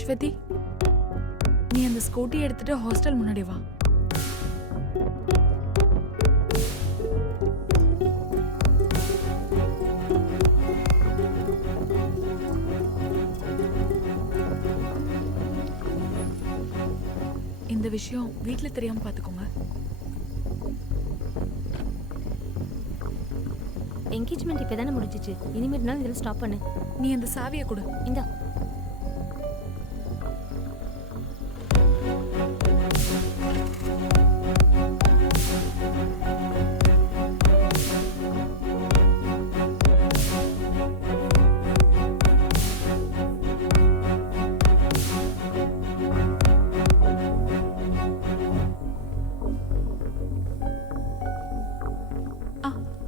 அஸ்வதி, நீ அந்த ஸ்கூட்டி எடுத்துட்டு ஹாஸ்டல் முன்னாடி வா. இந்த விஷயம் வீட்ல தெரியாம பாத்துக்கோங்க. என்கேஜ்மெண்ட் இப்போ தானே முடிஞ்சிச்சு. இனிமேட்னாலும் இதில் ஸ்டாப் பண்ணு. நீ அந்த சாவியை கொடு. இந்தா.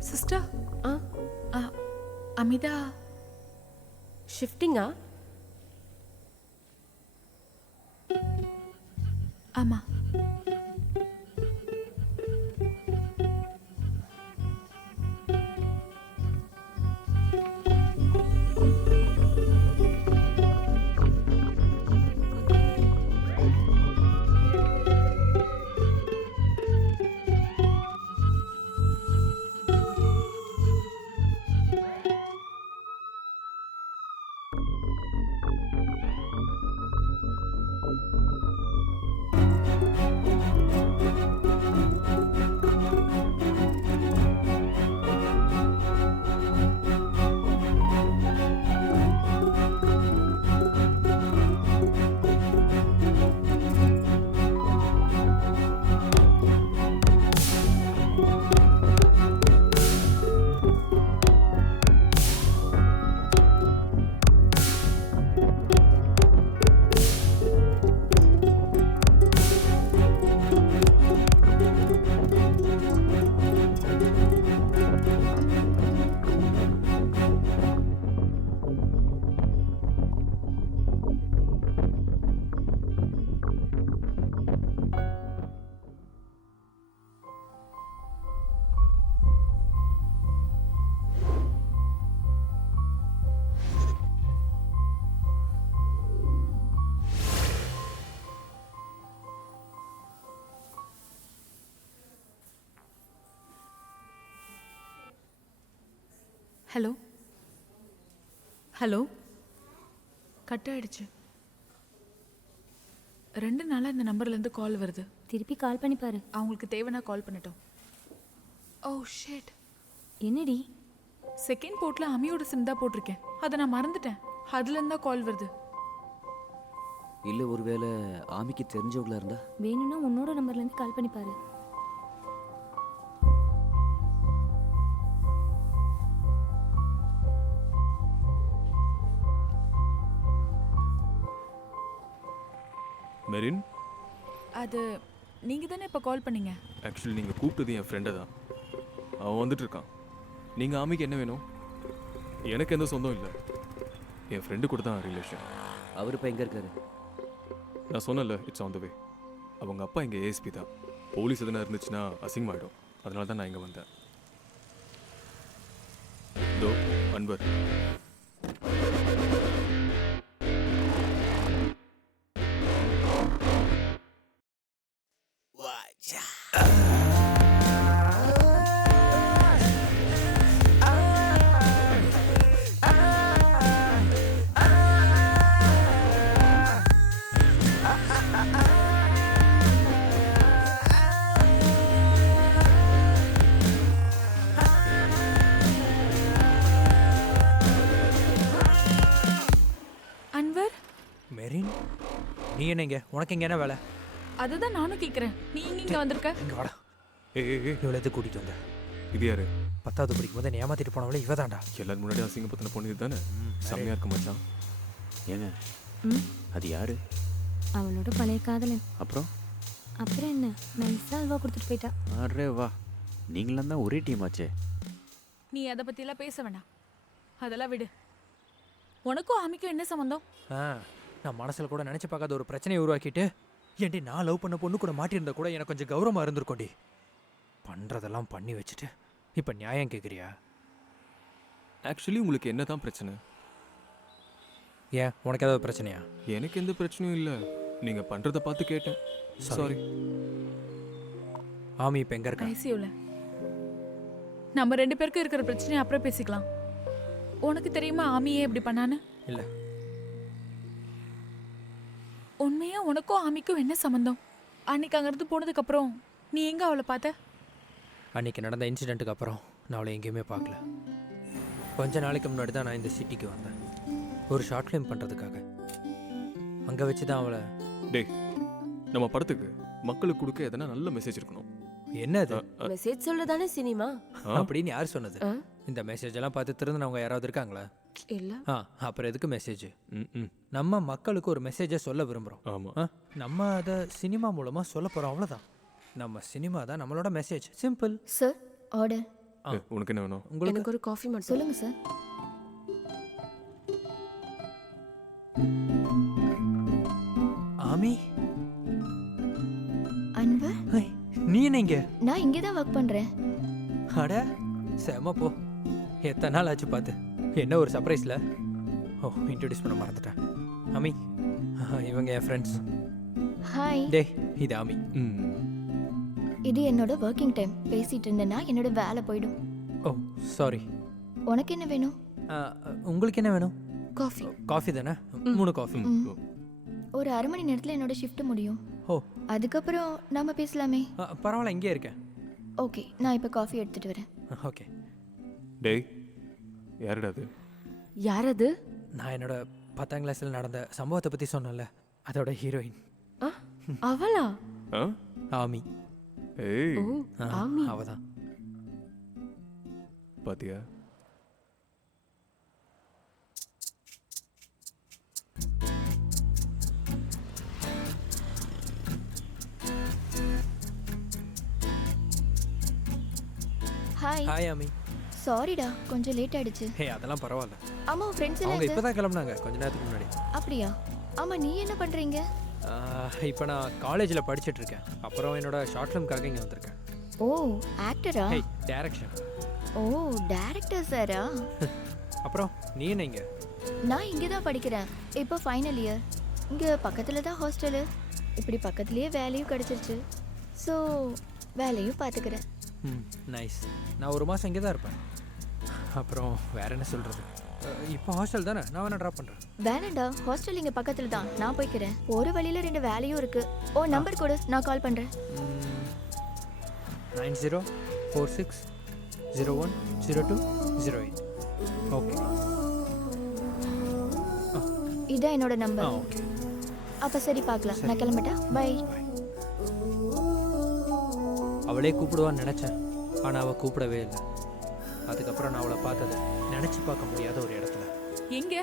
சிஸ்டர், அமிதா ஷிஃப்டிங்கா? ஆமா. ஹலோ ஹலோ, கட் ஆயிடுச்சு. 2 நாளா இந்த நம்பர்ல இருந்து கால் வருது. திருப்பி கால் பண்ணி பாரு. அவங்களுக்கு தேவைன்னா கால் பண்ணட்டும். Oh shit. என்னடி? செகண்ட் போர்ட்ல அமியோட சிம் தான் போட்டிருக்கேன். அதை நான் மறந்துட்டேன். அதுல இருந்தா கால் வருது. இல்லை ஒருவேளை ஆமிக்கு தெரிஞ்சவங்களா இருந்தா? வேணும்னா உன்னோட நம்பர்லேருந்து கால் பண்ணி பாரு. மெரின், அது நீங்க தானே இப்போ கால் பண்ணீங்க? ஆக்சுவலி நீங்கள் கூப்பிட்டது என் ஃப்ரெண்டை தான். அவன் வந்துட்டு இருக்கான். நீங்கள் ஆமிக்கு என்ன வேணும்? எனக்கு எந்த சொந்தம் இல்லை. என் ஃப்ரெண்டு கூட தான் ரிலேஷன். அவர் இப்போ எங்கே இருக்காரு? நான் சொன்னல, இட்ஸ் ஆன் த வே. அவங்க அப்பா இங்கே ஏஎஸ்பி தான். போலீஸ் எதுனா இருந்துச்சுன்னா அசிங்கமாயிடும். அதனால தான் நான் இங்கே வந்தேன். தோ அன்பர். அன்வர், மெரின், நீ என்ன இங்க? உனக்கு இங்க என்ன வேலை? அதுதான் நானும் கேட்குறேன். நீ இங்க வந்திருக்க? இங்க வாடா. ஏ இவளை எது கூட்டிட்டு வந்த? இது யாரு? 10வது படிக்கும் போது என்னை ஏமாத்திட்டு போனவளே இவ தான்டா. எல்லாரும் முன்னாடி அசிங்கப்பத்தின பொண்ணு இதுதானே? செம்மையா இருக்க மச்சான். ஏங்க ம், அது யாரு? அவளோட பழைய காதலன். அப்புறம் என்ன நைஸா அல்வா கொடுத்துட்டு போயிட்டா. அரே வா, நீங்களாம் தான் ஒரே டீம் ஆச்சே. நீ அதை பத்தியெல்லாம் பேச வேண்டாம். அதெல்லாம் விடு. உனக்கும் ஆமிக்கும் என்ன சம்பந்தம்? நான் மனசுல கூட நினைச்சு பார்க்காத ஒரு பிரச்சனையை உருவாக்கிட்டு ஏன்டி நான் லவ் பண்ண பொண்ணு கூட மாட்டியிருந்தா கூட எனக்கு கொஞ்சம் கௌரவமா இருந்திருக்கோண்டி. பண்றதெல்லாம் பண்ணி வச்சுட்டு இப்போ நியாயம் கேட்குறியா? ஆக்சுவலி உங்களுக்கு என்ன தான் பிரச்சனை? ஏன் உனக்கு ஏதாவது பிரச்சனையா? எனக்கு எந்த பிரச்சனையும் இல்லை, நீங்கள் பண்ணுறதை பார்த்து கேட்டேன். சாரி. ஆமி இப்போ எங்கே இருக்கா? ஐசியூல. நம்ம 2 பேருக்கும் இருக்கிற பிரச்சனையை அப்புறம் பேசிக்கலாம். உனக்கு தெரியுமா ஆமியே இப்படி பண்ணான்னு? இல்லை. உண்மையா உனக்கும் ஆமிக்கும் என்ன சம்மந்தம்? அன்னைக்கு அங்கிருந்து போனதுக்கு அப்புறம் நீ எங்க அவளை பார்த்த? அன்றைக்கி நடந்த இன்சிடெண்ட்டுக்கு அப்புறம் நான் அவளை எங்கேயுமே பார்க்கல. கொஞ்ச நாளைக்கு முன்னாடி தான் நான் இந்த சிட்டிக்கு வந்தேன், ஒரு ஷார்ட் ஃபிலிம் பண்ணுறதுக்காக. அங்கே வச்சு தான் அவளை. டேய், நம்ம படத்துக்கு மக்களுக்கு கொடுக்க எதனா நல்ல மெசேஜ் இருக்கணும். என்ன அது? மெசேஜ் சொல்லதானே சினிமா. அப்படின்னு யார் சொன்னது? இந்த மெசேஜ் எல்லாம் பார்த்து திருந்தினவங்க யாராவது இருக்காங்களா? இல்ல. அப்புறம் எதுக்கு மெசேஜ்? ம். நம்ம மக்களுக்கு ஒரு மெசேஜை சொல்ல விரும்புகிறோம். ஆமாம். நம்ம அதை சினிமா மூலமாக சொல்ல போகிறோம், அவ்வளோதான். நம்ம சினிமா தான் நம்மளோட மெசேஜ். சிம்பிள். Sir order. உனக்கு என்ன வேணும்? உங்களுக்கு எனக்கு ஒரு காஃபி மட்டும். சொல்லுங்க சார். ஆமி, அன்பு, ஹை, நீ என்ன இங்கே? நான் இங்கே தான் ஒர்க் பண்ணுறேன். அட செம போ. எத்தனை நாள் ஆச்சு பார்த்து. என்ன ஒரு சர்ப்ரைஸில். ஓ, இன்ட்ரடியூஸ் பண்ண மறந்துட்டேன். ஆமி, இவங்க என் ஃப்ரெண்ட்ஸ். ஹாய். டே, இது ஆமி. ம். இது என்னோட ஒர்க்கிங் டைம். பேசிட்டு இருந்தேன்னா என்னோட வேலை போயிடும். ஓ சாரி. உனக்கு என்ன வேணும்? உங்களுக்கு என்ன வேணும்? காஃபி. காஃபி தானே? 3 காஃபி. ஒரு 1/2 மணி நேரத்தில் என்னோட ஷிஃப்ட் முடியும். ஓ அதுக்கப்புறம் நாம பேசலாமே. பரவாயில்ல, இங்கே இருக்கேன். ஓகே, நான் இப்போ காஃபி எடுத்துட்டு வரேன். ஓகே. டேய், யாருடா அது? யார் அது? நான் என்னோட 10ஆம் கிளாஸில் நடந்த சம்பவத்தை பற்றி சொன்னேன்ல, அதோட ஹீரோயின் அவளா? ஆ? ஆமி. ஏய், ஓ, ஆமி. அவதான். பாத்தியா? ஹாய். ஹாய் ஆமி. சாரிடா, கொஞ்சம் லேட் ஆயிடுச்சு. ஹே, அதெல்லாம் பரவாயில்ல. ஆமா, ஃப்ரெண்ட்ஸ் அவங்க எல்லாம் இப்போ தான் கிளம்புனாங்க, கொஞ்ச நேரத்துக்கு முன்னாடி. அப்படியா? ஆமா, நீ என்ன பண்றீங்க? இப்போ நான் காலேஜில் படிச்சுட்டு இருக்கேன். அப்புறம் என்னோட ஷார்ட் ஃபிலிம்காக இங்கே வந்திருக்கேன். ஓ, ஆக்டரா? ஹே, டைரக்ஷன். ஓ, டைரக்டர் சாரா? அப்புறம் நீ என்ன இங்கே? நான் இங்கே தான் படிக்கிறேன். இப்போ ஃபைனல் இயர். இங்கே பக்கத்தில் தான் ஹாஸ்டலு. இப்படி பக்கத்துலேயே வேலையும் கிடச்சிருச்சு. ஸோ வேலையும் பார்த்துக்கிறேன். நைஸ். நான் 1 மாதம் இங்கே தான் இருப்பேன். அப்புறம் வேற என்ன சொல்கிறது? இப்போ ஹாஸ்டல் தானே, நான் வேணா ட்ராப் பண்ணுறேன். வேணாண்டா, ஹாஸ்டல் இங்கே பக்கத்தில் தான். நான் போய்க்கிறேன். ஒரு வழியில் 2 வேலையும் இருக்குது. ஓ, நம்பர் கொடு, நான் கால் பண்ணுறேன். 9046010208. ஓகே. இதான் என்னோட நம்பர். ஓகே. அப்போ சரி, பார்க்கலாம். நான் கிளம்பட்டா? பை. அவளே கூப்பிடுவான்னு நினச்சேன், ஆனால் அவள் கூப்பிடவே இல்லை. அதுக்கப்புறம் நான் அவளை பார்த்தது நினச்சி பார்க்க முடியாத ஒரு இடத்துல. எங்க?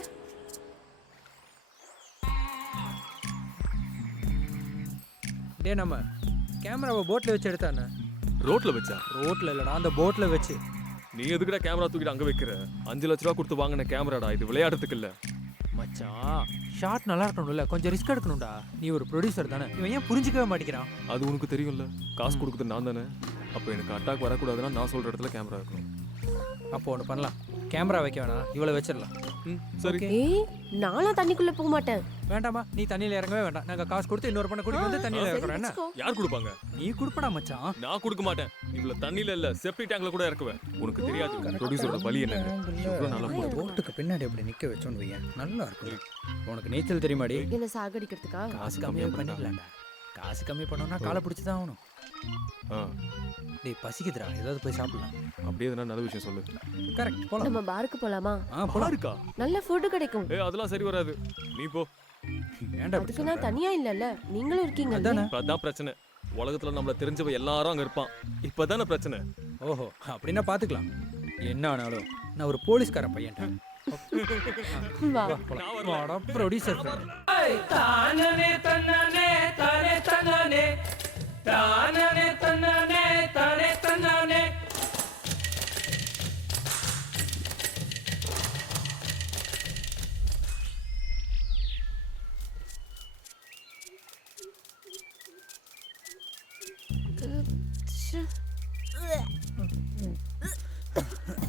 டே, நம்ம கேமராவை போட்டில் வச்சு எடுத்தானே. ரோட்ல வச்சா? ரோட்டில் இல்லைடா, அந்த போட்டில் வச்சு. நீ எதுக்குடா கேமரா தூக்கிட்டு அங்க வைக்கிற? 5 லட்ச ரூபா கொடுத்து வாங்கின கேமராடா இது, விளையாடுறதுக்கு இல்ல. மச்சான், ஷார்ட் நல்லா இருக்கணும்ல, கொஞ்சம் ரிஸ்க் எடுக்கணும்டா. நீ ஒரு ப்ரொடியூசர் தானே, இவன் ஏன் புரிஞ்சிக்கவே மாட்டேங்கிறான்? அது உனக்கு தெரியும்ல, காசு கொடுக்குறது நான் தானே. அப்போ எனக்கு அட்டாக் வரக்கூடாதுன்னா நான் சொல்ற இடத்துல கேமரா இருக்கணும். அப்போ ஒன்று பண்ணலாம், கேமரா வைக்க வேணாம், இவ்வளோ வச்சிடலாம். சரி. ஏய், நான்லாம் தண்ணிக்குள்ள போக மாட்டேன். வேண்டாமா, நீ தண்ணியில் இறங்கவே வேண்டாம். நாங்கள் காசு கொடுத்து இன்னொரு பண்ண கூட்டிட்டு வந்து தண்ணியில் இறக்குறோம். என்ன யார் கொடுப்பாங்க? நீ கொடுப்படா மச்சான். நான் கொடுக்க மாட்டேன். இவ்வளவு தண்ணியில இல்ல, செப்டி டேங்க்ல கூட இறக்குவேன். உனக்கு தெரியாது ப்ரொடியூசரோட வலி என்ன. எவ்வளவு நல்லா போகுது. போட்டுக்கு பின்னாடி அப்படி நிக்க வச்சோன்னு வையேன், நல்லா இருக்கும். உனக்கு நீச்சல் தெரியுமாடி? என்ன சாகடிக்கிறதுக்கா? காசு கம்மியாக பண்ணிடலாம்டா. காசு கம்மி பண்ணோம்னா காலை பிடிச்சி தான் ஆகணும். டேய், பசிக்குதுடா, ஏதாவது போய் சாப்பிடலாம். அப்படியே எதனா நல்ல விஷயம் சொல்லு. கரெக்ட், போலாம். நம்ம பாருக்கு போலாமா? போலாம். இருக்கா? நல்ல ஃபுட் கிடைக்கும். அதெல்லாம் சரி வராது, நீ போ. ஏன்டா அதுக்கு நான் தனியா இல்லல்ல, நீங்களும் இருக்கீங்க. அதானே. அதான் பிரச்சனை. உலகத்துல நம்மள தெரிஞ்சவ எல்லாரும் அங்க இருப்பான். இப்பதானே பிரச்சனை. ஓஹோ, அப்படின்னா பார்த்துக்கலாம். என்ன ஆனாலும் நான் ஒரு போலீஸ்கார பையன்டா. வா. வாடா ப்ரொடியூசர். தானனே தன்னனே தானே தன்னனே தானனே தன்னனே தானே தன்னனே.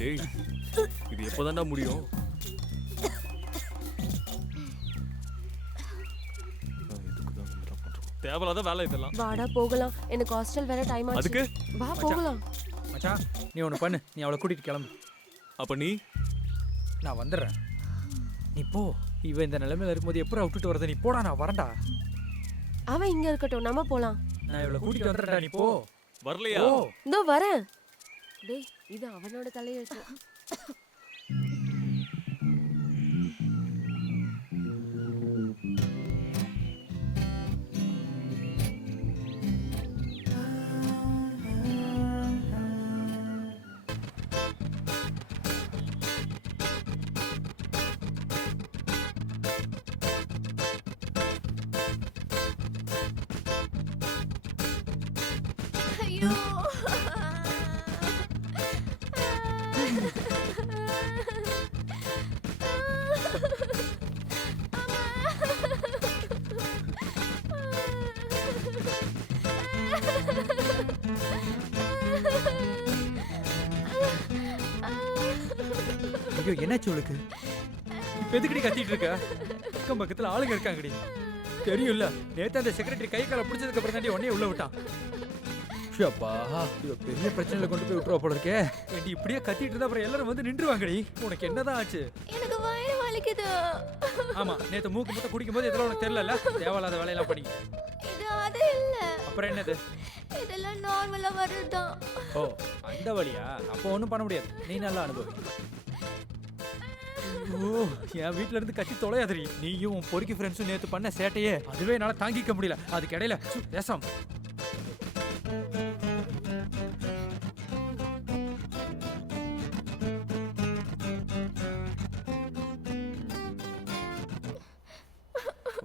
டேய், இது எப்பதான்டா முடியும்? தேவையில்லாத வேலை இதெல்லாம். வாடா போகலாம். எனக்கு ஹாஸ்டல் வேற டைம் ஆச்சு. அதுக்கு வா போகலாம். மச்சான் நீ ஒன்று பண்ணு, நீ அவளை கூட்டிகிட்டு கிளம்பு. அப்ப நீ நான் வந்துடுறேன், நீ போ. இவன் இந்த நிலைமையில இருக்கும்போது எப்பறம் விட்டுட்டு வரத? நீ போடா, நான் வரேன்டா. அவன் இங்க இருக்கட்டும், நம்ம போலாம். நான் இவளை கூட்டிட்டு வந்துடுறேன், நீ போ. வரலையா? ஓ இதோ வரேன். டேய் இது அவனோட தலையெழுத்து. ஐயோ ஐயோ என்னாச்சு உங்களுக்கு? இப்போ எதுக்கடி கத்திட்டு இருக்க? அக்கம் பக்கத்தில் ஆளுங்க இருக்காங்கடி, தெரியும்ல. நேற்று அந்த செக்ரட்டரி கை காலை பிடிச்சதுக்கு அப்புறம் தாண்டி உடனே உள்ள விட்டான். அப்பா இவ பெரிய பிரச்சனையில கொண்டு போய் விட்டுருவா போல இருக்கே. ஏண்டி இப்படியே கத்திட்டு இருந்தா அப்புறம் எல்லாரும் வந்து நின்றுவாங்கடி. உனக்கு என்னதான் ஆச்சு? எனக்கு வயிறு வலிக்குது. ஆமா நேற்று மூக்கு முத்த குடிக்கும் போது இதெல்லாம் உனக்கு தெரியல, தேவையில்லாத வேலையெல்லாம் பண்ணி. இது அது இல்ல. அப்புறம் என்னது? இதெல்லாம் நார்மலா வருதுதான். ஓ அந்த வழியா? அப்போ ஒன்றும் பண்ண முடியாது, நீ நல்லா அனுபவி. ஓ என் வீட்ல இருந்து கட்டி தொலையாதரி. நீயும் உன் பொறுக்கி ஃப்ரெண்ட்ஸும் நேற்று பண்ண சேட்டையே அதுவே என்னால் தாங்கிக்க முடியல. அதுக்கு இடையில தேசம்.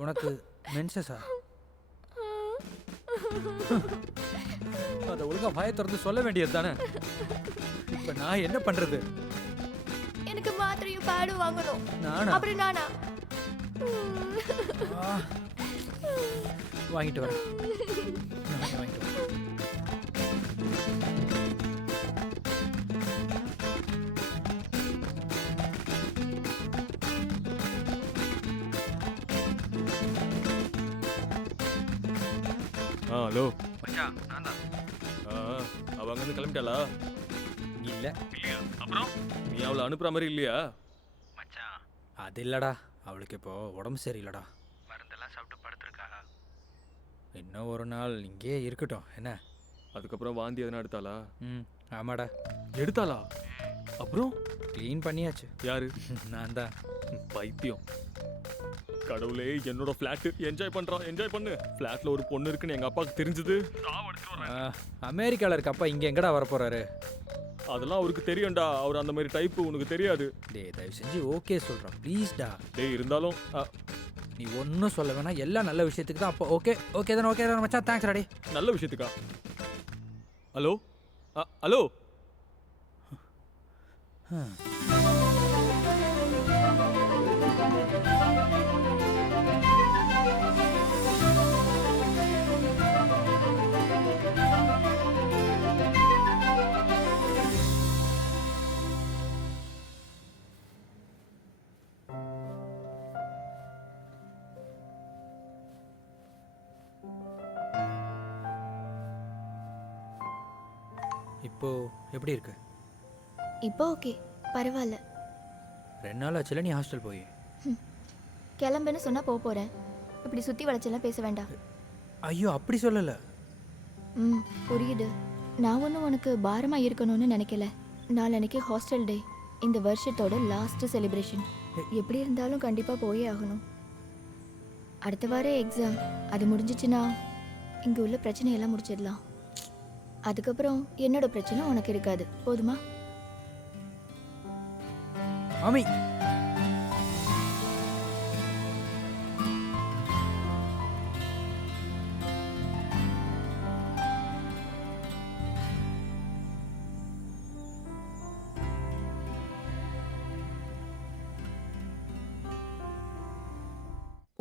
உனக்கு மென்சஸா? அதை ஒழுங்கா வாயை திறந்து சொல்ல வேண்டியது தானே. இப்ப நான் என்ன பண்றது? எனக்கு மாத்திரையும் பேடும் வாங்கணும். நானா? அப்புறம் நானா? ஆ, வாங்கிட்டு வரேன். நானே வாங்கிட்டு வரேன். ஹலோ மச்சான் நான் தான். அவ அங்கேருந்து கிளம்பிட்டாளா? இல்ல இல்லையா? அப்புறம் நீ அவளை அனுப்புற மாதிரி இல்லையா? மச்சான் அது இல்லடா, அவளுக்கு இப்போ உடம்பு சரியில்லடா. மருந்தெல்லாம் சாப்பிட்டு படுத்துருக்கா. இன்னும் ஒரு நாள் இங்கேயே இருக்கட்டும் என்ன? அதுக்கப்புறம் வாந்தி எதனா எடுத்தாளா? ம் ஆமாடா. எடுத்தாளா? அப்புறம் க்ளீன் பண்ணியாச்சு. யாரு? நான் தான். பைத்தியம். கடவுளே, என்னோட ஃப்ளாட் என்ஜாய் பண்றான், என்ஜாய் பண்ணு. ஃப்ளாட்ல ஒரு பொண்ணு இருக்குன்னு எங்க அப்பாவுக்கு தெரிஞ்சது அமெரிக்காவில் இருக்க அப்பா இங்கே எங்கடா வர போறாரு? அதெல்லாம் அவருக்கு தெரியும்டா. அவர் அந்த மாதிரி டைப்பு, உனக்கு தெரியாது. டேய் தயவு செஞ்சு ஓகே சொல்கிறேன் ப்ளீஸ்டா. டேய் இருந்தாலும் நீ ஒன்றும் சொல்ல வேணாம், எல்லாம் நல்ல விஷயத்துக்கு தான். அப்போ ஓகே ஓகே தானே? ஓகே தானே மச்சான்? தேங்க்ஸ் ராடி. நல்ல விஷயத்துக்கா? Hello hello. இப்போ எப்படி இருக்கு? இப்போ ஓகே, பரவாயில்ல. 2 நாள் ஆச்சுல நீ ஹாஸ்டல் போய். கிளம்புன்னு சொன்னா போறேன். இப்படி சுத்தி வளைச்செல்லாம் பேச வேண்டாம். ஐயோ அப்படி சொல்லலை. ம் புரியுது. நான் ஒன்றும் உனக்கு பாரமா இருக்கணும்னு நினைக்கல. நாளைக்கு ஹாஸ்டல் டே, இந்த வருஷத்தோட லாஸ்ட் செலிப்ரேஷன். எப்படி இருந்தாலும் கண்டிப்பாக போயே ஆகணும். அடுத்த வாரம் எக்ஸாம். அது முடிஞ்சிச்சுன்னா இங்கே உள்ள பிரச்சனையெல்லாம் முடிச்சிடலாம். அதுக்கப்புறம் என்னோட பிரச்சனை உனக்கு இருக்காது. போதுமா? மாமி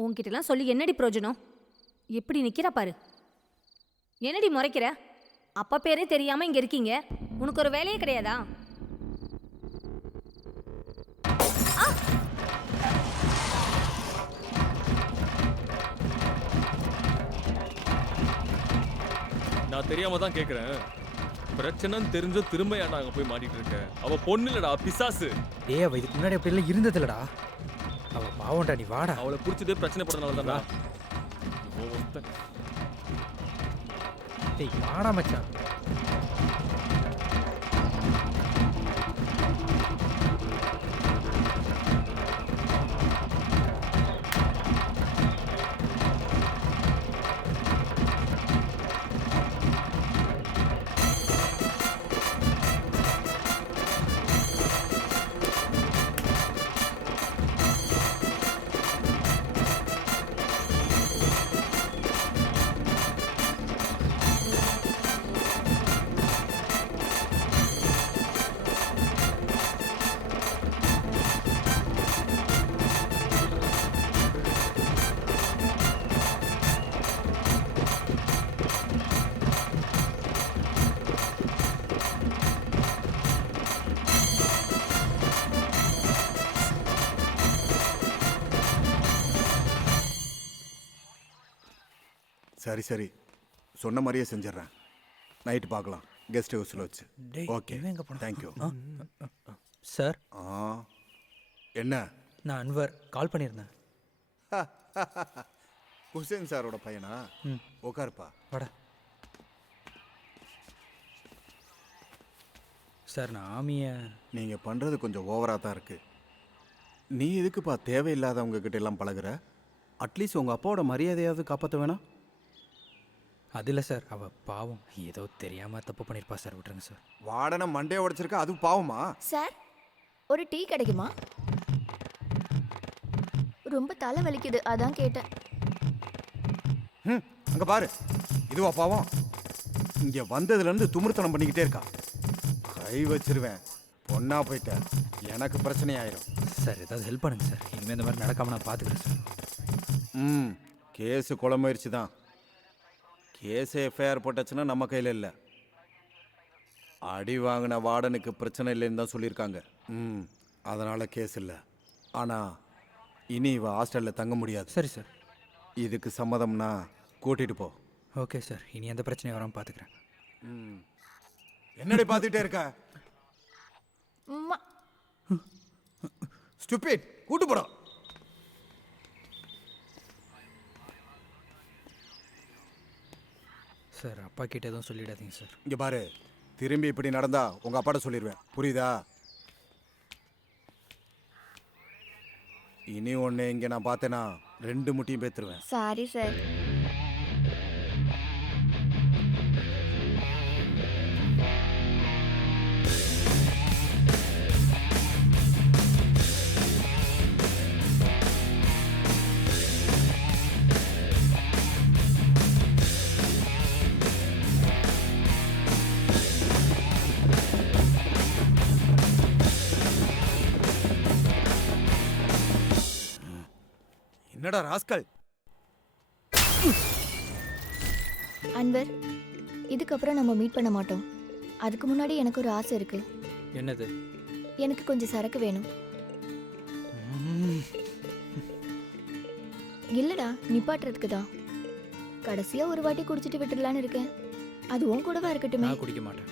உன்கிட்டலாம் சொல்லி என்னடி பிரயோஜனம்? எப்படி நிக்கிறா பாரு. என்னடி முறைக்கிற? அப்பா பேரே தெரியாம இங்க இருக்கீங்க. உனக்கு ஒரு வேலையே கிடையாதா? நான் தெரியாம தான் கேக்குறேன். பிரச்சனைன்னு தெரிஞ்சும் திரும்ப ஏன்டா அங்க போய் மாட்டிட்டு இருக்க? அவ பொண்ணு இல்லடா, பிசாசு. டேய் அவ இதுக்கு முன்னாடி அப்படி எல்லாம் இருந்ததில்லடா. அவ பாவம்டா, நீ வாடா. அவளை பிடிச்சதே பிரச்சனை படுறதுனால தான்டா. டேய் வாடா மச்சான். சரி சரி, சொன்ன மாதிரியே செஞ்சிடறேன். நைட்டு பார்க்கலாம் கெஸ்ட் ஹவுஸில் வச்சு. டேய், ஓகே, இவன் எங்க போனா? தேங்க்யூ. சார், என்ன? நான் அன்வர் கால் பண்ணியிருந்தேன். ஹுசேன் சாரோட பையனா? உட்காருப்பா. வாடா. சார், நான் ஆமியை நீங்கள் பண்ணுறது கொஞ்சம் ஓவராக தான் இருக்குது. நீ எதுக்குப்பா தேவையில்லாதவங்க கிட்ட எல்லாம் பழகுற? அட்லீஸ்ட் உங்கள் அப்பாவோட மரியாதையாவது காப்பாற்ற வேணாம்? அது இல்லை சார், அவள் பாவம், ஏதோ தெரியாமல் தப்பு பண்ணியிருப்பா சார், விட்டுருங்க சார். வாடனை மண்டையை உடைச்சிருக்கா, அது பாவமா? சார், ஒரு டீ கிடைக்குமா? ரொம்ப தலை வலிக்குது, அதான் கேட்டேன். அங்கே பாரு, இதுவா பாவம்? இங்கே வந்ததுலேருந்து துமிர்த்தனம் பண்ணிக்கிட்டே இருக்கா. கை வச்சிருவேன். பொண்ணா போயிட்ட, எனக்கு பிரச்சனை ஆயிரும். சார், ஏதாவது ஹெல்ப் பண்ணுங்க சார். இனிமேல் இந்த மாதிரி நடக்காமல் நான் பார்த்துக்கிறேன் சார். கேஸு குழம்புயிடுச்சு தான். கேஸு எஃப்ஐஆர் போட்டாச்சுன்னா நம்ம கையில் இல்லை. அடி வாங்கின வார்டனுக்கு பிரச்சனை இல்லைன்னு தான் சொல்லியிருக்காங்க. அதனால் கேஸ் இல்லை. ஆனால் இனி இவ ஹாஸ்டலில் தங்க முடியாது. சரி சார். இதுக்கு சம்மதம்னா கூட்டிகிட்டு போ. ஓகே சார், இனி எந்த பிரச்சனையும் வராமல் பார்த்துக்கிறேன். என்னடி பார்த்துட்டே இருக்க? ஸ்டூபிட், கூட்டு போடா. சார், அப்பா கிட்ட எதுவும் சொல்லிடாதீங்க சார். இங்கே பாரு, திரும்பி இப்படி நடந்தா உங்கள் அப்பாட்ட சொல்லிடுவேன், புரியுதா? இனி ஒன்று இங்கே நான் பார்த்தேன்னா 2 முட்டியும் பேத்துருவேன். Sorry sir. என்னடா ராஸ்கல்? அன்வர், இதுக்கப்புறம் நம்ம மீட் பண்ண மாட்டோம். அதுக்கு முன்னாடி எனக்கு ஒரு ஆசை இருக்கு. என்னது? எனக்கு கொஞ்சம் சரக்கு வேணும். இல்லடா, நிப்பாட்டுறதுக்கு தான். கடைசியா ஒரு வாட்டி குடிச்சிட்டு விட்டுடலான்னு இருக்கேன். அது உன் கூடவா இருக்கட்டுமே. நான் குடிக்க மாட்டேன்.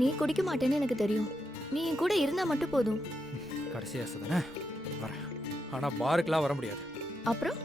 நீ குடிக்க மாட்டேன்னு எனக்கு தெரியும். நீ என் கூட இருந்தா மட்டும் போதும். கடைசி ஆசை தானே, வரேன். ஆனால் பாருக்கெலாம் வர முடியாது. அப்புறம்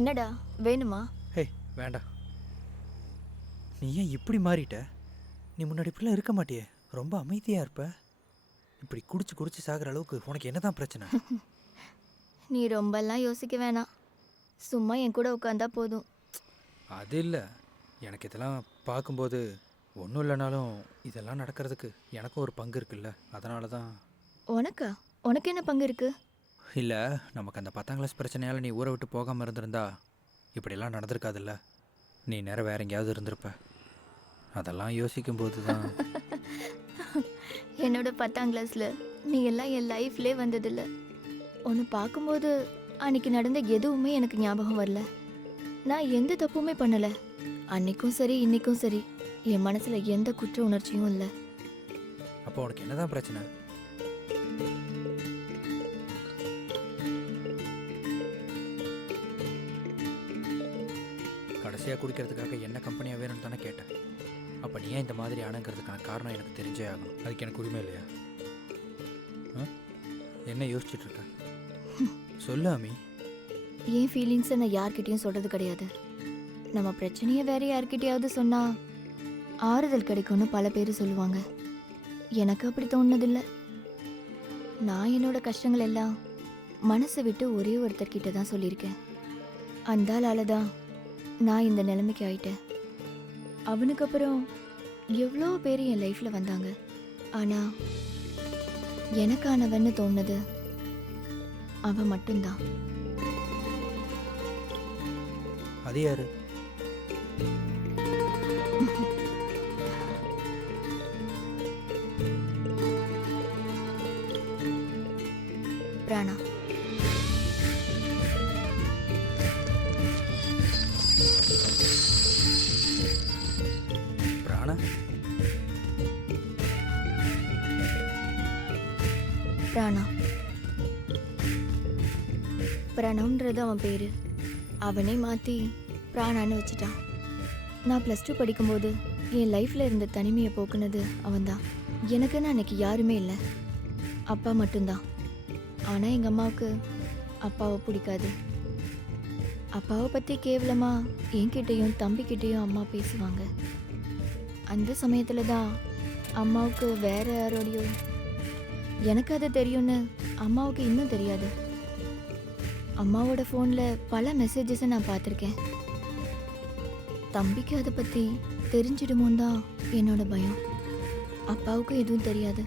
என்னடா வேணுமா? ஹே வேண்டாம். நீ ஏன் இப்படி மாறிட்ட? நீ முன்னாடி இப்படிலாம் இருக்க மாட்டியே, ரொம்ப அமைதியாக இருப்ப. இப்படி குடிச்சு குடிச்சு சாகிற அளவுக்கு உனக்கு என்ன தான் பிரச்சனை? நீ ரொம்பலாம் யோசிக்க வேணாம், சும்மா என் கூட உட்காந்தா போதும். அது இல்லை, எனக்கு இதெல்லாம் பார்க்கும்போது ஒன்றும் இல்லைனாலும் இதெல்லாம் நடக்கிறதுக்கு எனக்கும் ஒரு பங்கு இருக்குல்ல, அதனால தான். உனக்கா? உனக்கு என்ன பங்கு இருக்கு? இல்லை, நமக்கு அந்த 10ஆம் கிளாஸ் பிரச்சனையால் நீ ஊரை விட்டு போகாமல் இருந்திருந்தா இப்படியெல்லாம் நடந்திருக்காதுல்ல. நீ நேரம் வேற எங்கேயாவது இருந்திருப்ப. அதெல்லாம் யோசிக்கும்போது தான். என்னோட 10ஆம் கிளாஸில் நீ எல்லாம் என் லைஃப்லே வந்ததில்ல. ஒன்று பார்க்கும்போது அன்னைக்கு நடந்த எதுவுமே எனக்கு ஞாபகம் வரல. நான் எந்த தப்புமே பண்ணலை. அன்னைக்கும் சரி இன்னைக்கும் சரி என் மனசில் எந்த குற்ற உணர்ச்சியும் இல்லை. அப்போ உனக்கு என்னதான் பிரச்சனை? கடைசியாக குடிக்கிறதுக்காக என்ன கம்பெனியாக வேணும்னு தானே கேட்டேன். அப்போ நீ ஏன் இந்த மாதிரி ஆனங்கிறதுக்கான காரணம் எனக்கு தெரிஞ்சே ஆகணும். அதுக்கு எனக்கு உரிமை இல்லையா? என்ன யோசிச்சுட்டு இருக்க? சொல்லு அமி. என் ஃபீலிங்ஸை நான் யார்கிட்டயும் சொல்கிறது கிடையாது. நம்ம பிரச்சனையை வேற யார்கிட்டயாவது சொன்னால் ஆறுதல் கிடைக்கும்னு பல பேர் சொல்லுவாங்க. எனக்கு அப்படி தோணுனதில்லை. நான் என்னோட கஷ்டங்கள் எல்லாம் மனசை விட்டு ஒரே ஒருத்தர்கிட்ட தான் சொல்லியிருக்கேன். அந்த ஆளால தான் நான் இந்த நிலைமைக்கு ஆயிட்டேன். அவனுக்கு அப்புறம் எவ்வளோ பேர் என் லைஃப்பில் வந்தாங்க. ஆனால் எனக்கானவன்னு தோணுது அவன் மட்டும்தான். அது யாரு? பிராணா. பிராணா? பிராணா. பிரணவன்றது அவன் பேரு. அவனே மாற்றி பிராணான்னு வச்சுட்டான். நான் +2 படிக்கும்போது என் லைஃப்பில் இருந்த தனிமையை போக்குனது அவன்தான். எனக்குன்னு அன்னைக்கு யாருமே இல்லை, அப்பா மட்டும்தான். ஆனால் எங்கள் அம்மாவுக்கு அப்பாவை பிடிக்காது. அப்பாவை பற்றி கேவலமாக என்கிட்டையும் தம்பிக்கிட்டேயும் அம்மா பேசுவாங்க. அந்த சமயத்தில் தான் அம்மாவுக்கு வேற யாரோடையோ, எனக்கு அது தெரியும்னு அம்மாவுக்கு இன்னும் தெரியாது. அம்மாவோட ஃபோனில் பல மெசேஜஸை நான் பார்த்துருக்கேன். தம்பிக்கு அதை பற்றி தெரிஞ்சிடுமோன்னு தான் என்னோட பயம். அப்பாவுக்கும் எதுவும் தெரியாது.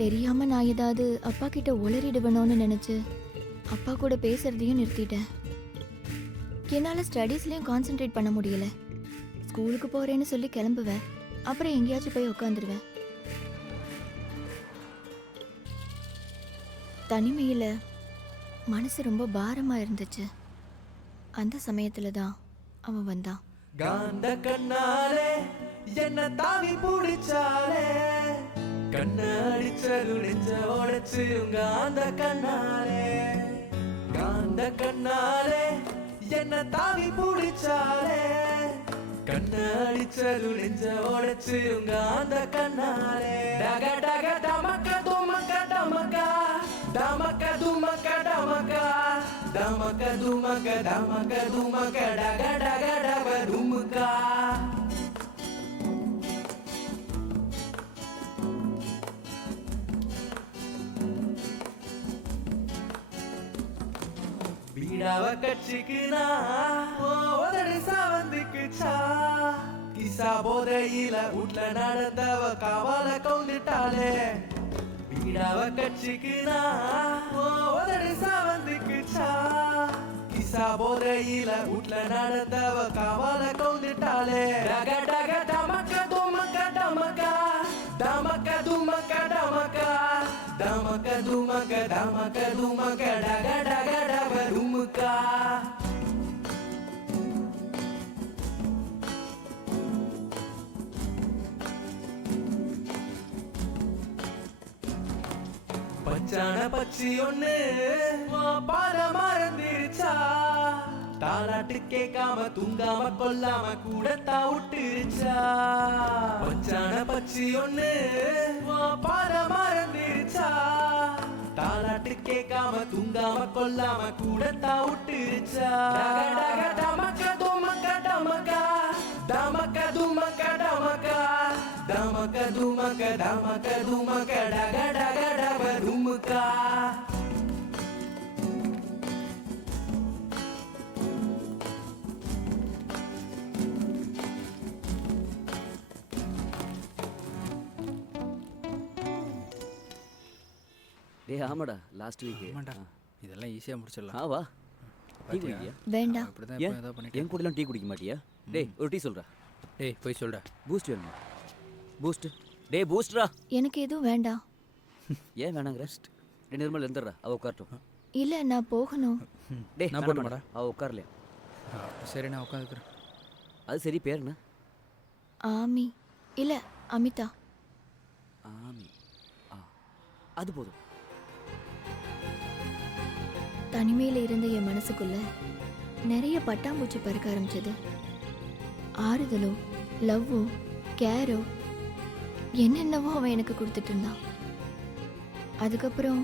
தெரியாமல் நான் ஏதாவது அப்பா கிட்ட உளறிடுவேணும்னு நினச்சி அப்பா கூட பேசுகிறதையும் நிறுத்திட்டேன். என்னால் ஸ்டடீஸ்லேயும் கான்சென்ட்ரேட் பண்ண முடியல. ஸ்கூலுக்கு போகிறேன்னு சொல்லி கிளம்புவேன், அப்புறம் எங்கேயாச்சும் போய் உட்காந்துருவேன். தனிமையில் மனசு ரொம்ப பாரமாக இருந்துச்சு. அந்த சமயத்தில் தான் அவன் வந்தான். காந்த கண்ணாலே என்ன தாவி பிடிச்சாலே, கண்ண அடிச்சது நெஞ்ச உடைச்சிருங்க அந்த கண்ணாலே. காந்த கண்ணாலே என்ன தாவி பிடிச்சாலே, கண்ண அடிச்சது நெஞ்ச உடைச்சிருங்க அந்த கண்ணாலே. டக டக டமக்க துமக்க டமக்கா, டமக்க துமக்க டமக்கா, டமக்க துமக்க டமக்க துமக்க டக டக டக துமுக்கா. பீடாவ கட்சிக்குனா உதடு சாவந்துக்குச்சா, கிசா போதையில வீட்ல நடந்தவ காவால கவுந்துட்டாளே. பீடாவ கட்சிக்குனா உதடு சாவந்துக்குச்சா, கிசா போதையில வீட்ல நடந்தவ காவால கவுந்துட்டாளே. டக டக டமக்க துமக்க டமக்கா, டமக்க துமக்க டமக்கா, டமக்க துமக்க டமக்க துமக்க டக டக டக துமுக்கா. பச்சான பச்சி ஒண்ணு பால மறந்துருச்சா, தாலாட்டு கேட்காம தூங்காம கொல்லாம கூட விட்டுருச்சா. பச்சான பச்சி ஒண்ணு பால மறந்துருச்சா, தாலாட்டு கேட்காம தூங்காம கொல்லாம கூடத்தா விட்டுருச்சா டமக்க துமக்க டமக்கா டமக்க துமக்க டமக்கா டமக்க துமக்க டமக்க துமக்க டக டக டக துமுக்கா டேய் ஆமாடா லாஸ்ட் வீக் ஆமாண்டா இதெல்லாம் ஈஸியாக முடிச்சிடலாம். வா டீ குடிக்கியா? வேண்டாம். இப்படி தான் ஏன் ஏதோ பண்ணிட்டு என் கூடலாம் டீ குடிக்க மாட்டியா? டேய் ஒரு டீ சொல்றா. டேய் போய் சொல்கிறேன். பூஸ்ட் வேணுமா? பூஸ்ட். டேய் பூஸ்ட்ரா. எனக்கு எதுவும் வேண்டாம். ஏன் வேணாங்கிற? ரெண்டு நிர்மல் எந்தறா அவ உட்காரட்டும். இல்லை, நான் போகணும். டேய் நான் நான் போட்டுமாடா? அவ உட்காரலையா? சரி நான் உட்காந்துக்கிறேன். அது சரி பேர் என்ன? ஆமி. இல்லை, அமிதா. ஆமி. அது போதும். தனிமையில் இருந்த என் மனசுக்குள்ள நிறைய பட்டாம்பூச்சி பறக்க ஆரம்பிச்சது. ஆறுதலோ லவ்வோ கேரோ என்னென்னவோ அவன் எனக்கு கொடுத்துட்டு இருந்தான். அதுக்கப்புறம்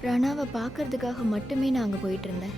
பிரணாவை பார்க்கறதுக்காக மட்டுமே நான் அங்கே போயிட்டு இருந்தேன்.